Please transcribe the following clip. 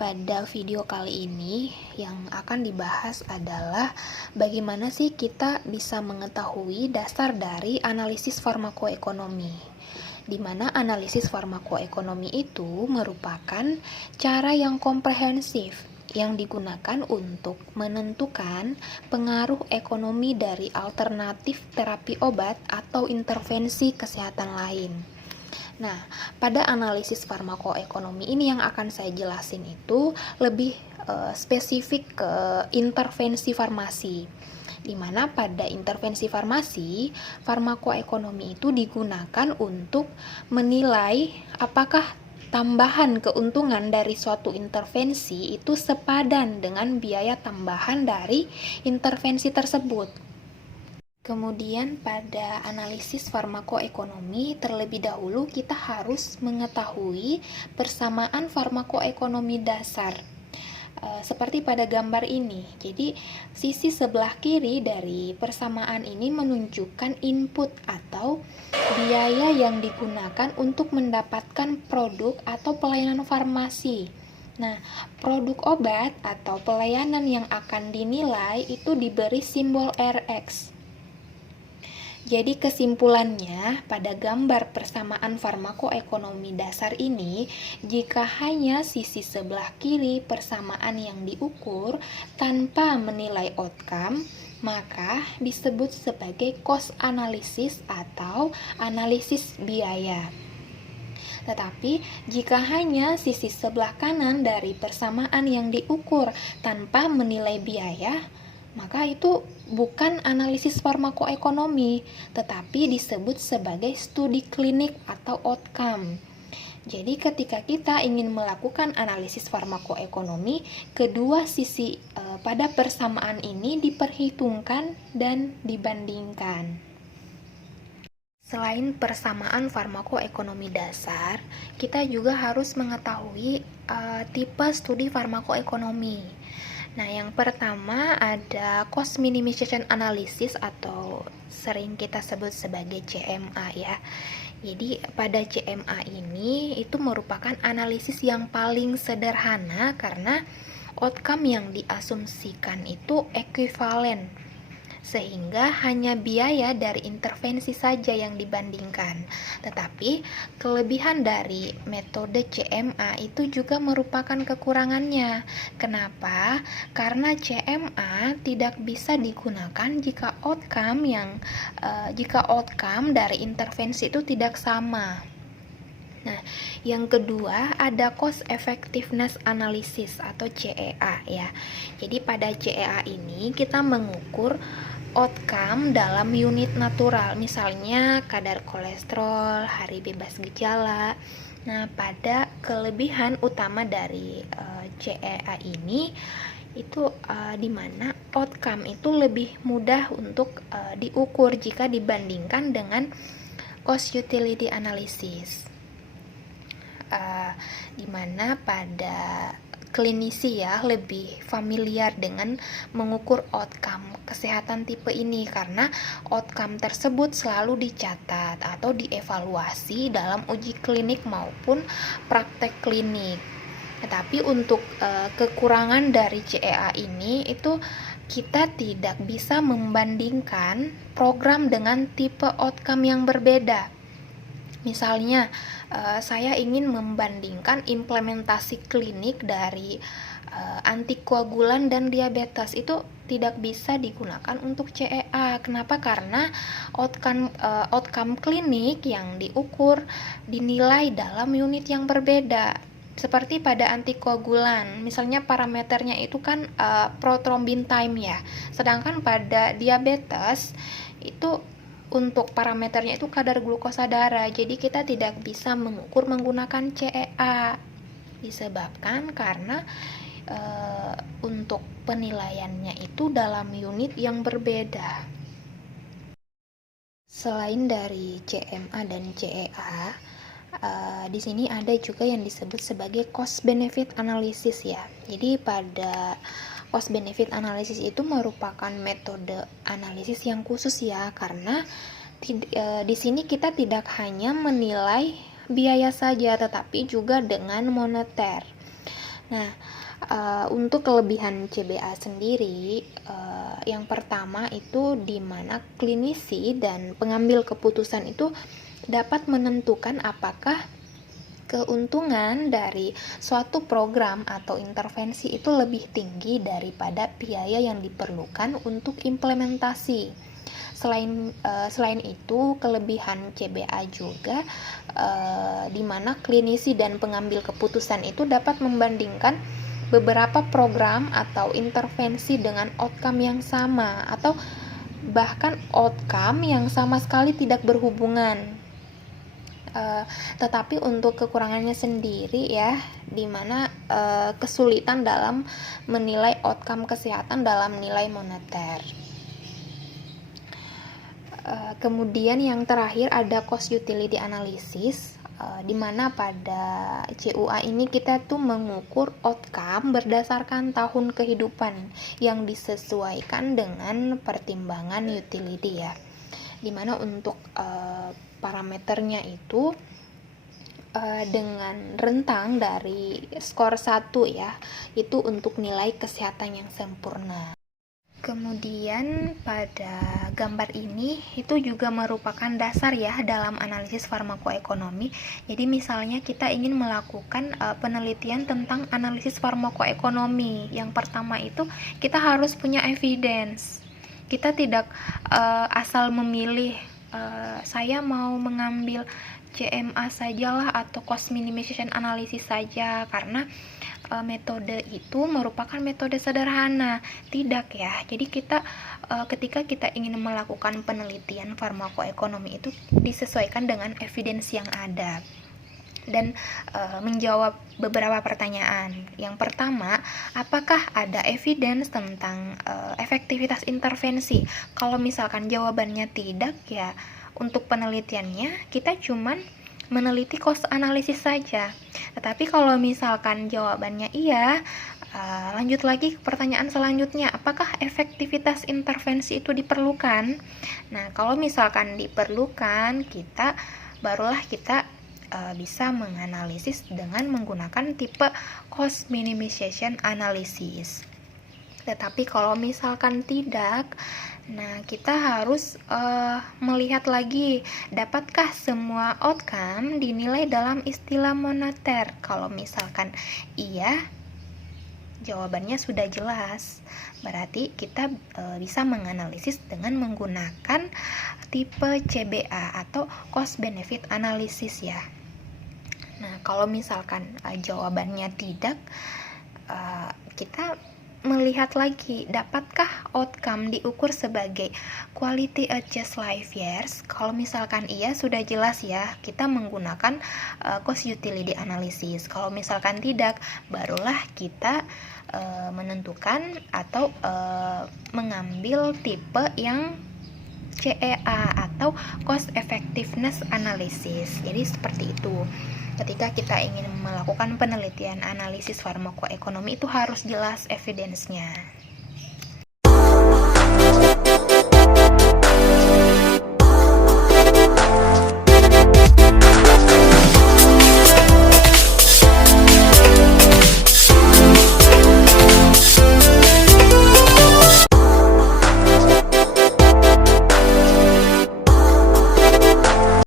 Pada video kali ini yang akan dibahas adalah bagaimana sih kita bisa mengetahui dasar dari analisis farmakoekonomi. Di mana analisis farmakoekonomi itu merupakan cara yang komprehensif yang digunakan untuk menentukan pengaruh ekonomi dari alternatif terapi obat atau intervensi kesehatan lain. Nah, pada analisis farmakoekonomi ini yang akan saya jelasin itu lebih spesifik ke intervensi farmasi. Di mana pada intervensi farmasi, farmakoekonomi itu digunakan untuk menilai apakah tambahan keuntungan dari suatu intervensi itu sepadan dengan biaya tambahan dari intervensi tersebut. Kemudian pada analisis farmakoekonomi terlebih dahulu kita harus mengetahui persamaan farmakoekonomi dasar. Seperti pada gambar ini. Jadi sisi sebelah kiri dari persamaan ini menunjukkan input atau biaya yang digunakan untuk mendapatkan produk atau pelayanan farmasi. Nah, produk obat atau pelayanan yang akan dinilai itu diberi simbol Rx. Jadi kesimpulannya, pada gambar persamaan farmakoekonomi dasar ini, jika hanya sisi sebelah kiri persamaan yang diukur tanpa menilai outcome, maka disebut sebagai cost analysis atau analisis biaya. Tetapi jika hanya sisi sebelah kanan dari persamaan yang diukur tanpa menilai biaya, maka itu bukan analisis farmakoekonomi, tetapi disebut sebagai studi klinik atau outcome. Jadi ketika kita ingin melakukan analisis farmakoekonomi, kedua sisi pada persamaan ini diperhitungkan dan dibandingkan. Selain persamaan farmakoekonomi dasar, kita juga harus mengetahui tipe studi farmakoekonomi. Nah, yang pertama ada cost minimization analysis atau sering kita sebut sebagai CMA ya. Jadi pada CMA ini itu merupakan analisis yang paling sederhana karena outcome yang diasumsikan itu ekuivalen, sehingga hanya biaya dari intervensi saja yang dibandingkan. Tetapi kelebihan dari metode CMA itu juga merupakan kekurangannya. Kenapa? Karena CMA tidak bisa digunakan jika outcome dari intervensi itu tidak sama. Nah, yang kedua ada cost effectiveness analysis atau CEA ya. Jadi pada CEA ini kita mengukur outcome dalam unit natural, misalnya kadar kolesterol, hari bebas gejala. Nah, pada kelebihan utama dari CEA ini itu di mana outcome itu lebih mudah untuk diukur jika dibandingkan dengan cost utility analysis. Di mana pada klinisi ya lebih familiar dengan mengukur outcome kesehatan tipe ini karena outcome tersebut selalu dicatat atau dievaluasi dalam uji klinik maupun praktek klinik. Tetapi untuk kekurangan dari CEA ini itu kita tidak bisa membandingkan program dengan tipe outcome yang berbeda. Misalnya, saya ingin membandingkan implementasi klinik dari antikoagulan dan diabetes, itu tidak bisa digunakan untuk CEA. Kenapa? Karena outcome klinik yang diukur dinilai dalam unit yang berbeda. Seperti pada antikoagulan, misalnya parameternya itu kan prothrombin time ya. Sedangkan pada diabetes itu untuk parameternya itu kadar glukosa darah. Jadi kita tidak bisa mengukur menggunakan CEA disebabkan karena untuk penilaiannya itu dalam unit yang berbeda. Selain dari CMA dan CEA, di sini ada juga yang disebut sebagai cost benefit analysis ya. Jadi pada cost benefit analysis itu merupakan metode analisis yang khusus ya, karena di sini kita tidak hanya menilai biaya saja tetapi juga dengan moneter. Nah, untuk kelebihan CBA sendiri, yang pertama itu di mana klinisi dan pengambil keputusan itu dapat menentukan apakah keuntungan dari suatu program atau intervensi itu lebih tinggi daripada biaya yang diperlukan untuk implementasi. Selain itu, kelebihan CBA juga di mana klinisi dan pengambil keputusan itu dapat membandingkan beberapa program atau intervensi dengan outcome yang sama atau bahkan outcome yang sama sekali tidak berhubungan. Tetapi untuk kekurangannya sendiri ya, dimana kesulitan dalam menilai outcome kesehatan dalam nilai moneter. Kemudian yang terakhir ada cost utility analysis, di mana pada CUA ini kita tuh mengukur outcome berdasarkan tahun kehidupan yang disesuaikan dengan pertimbangan utility ya, dimana untuk parameternya itu dengan rentang dari skor 1 ya, itu untuk nilai kesehatan yang sempurna. Kemudian pada gambar ini itu juga merupakan dasar ya dalam analisis farmakoekonomi. Jadi misalnya kita ingin melakukan penelitian tentang analisis farmakoekonomi. Yang pertama itu kita harus punya evidence. Kita tidak asal memilih saya mau mengambil CMA sajalah atau cost minimization analysis saja karena metode itu merupakan metode sederhana. Tidak ya. Jadi kita ketika kita ingin melakukan penelitian farmakoekonomi itu disesuaikan dengan evidence yang ada dan menjawab beberapa pertanyaan. Yang pertama, apakah ada evidence tentang efektivitas intervensi? Kalau misalkan jawabannya tidak ya, untuk penelitiannya kita cuman meneliti cost analisis saja. Tetapi kalau misalkan jawabannya iya, lanjut lagi ke pertanyaan selanjutnya, apakah efektivitas intervensi itu diperlukan? Nah, kalau misalkan diperlukan, barulah kita bisa menganalisis dengan menggunakan tipe cost minimization analysis. Tetapi kalau misalkan tidak, nah kita harus melihat lagi, dapatkah semua outcome dinilai dalam istilah moneter? Kalau misalkan iya, jawabannya sudah jelas. Berarti kita bisa menganalisis dengan menggunakan tipe CBA atau cost benefit analysis ya. Nah, kalau misalkan jawabannya tidak, kita melihat lagi, dapatkah outcome diukur sebagai quality adjust life years? Kalau misalkan iya, sudah jelas ya, kita menggunakan cost utility analysis. Kalau misalkan tidak, barulah kita menentukan atau mengambil tipe yang CEA atau cost effectiveness analysis. Jadi seperti itu. Ketika kita ingin melakukan penelitian analisis farmakoekonomi itu harus jelas evidence-nya.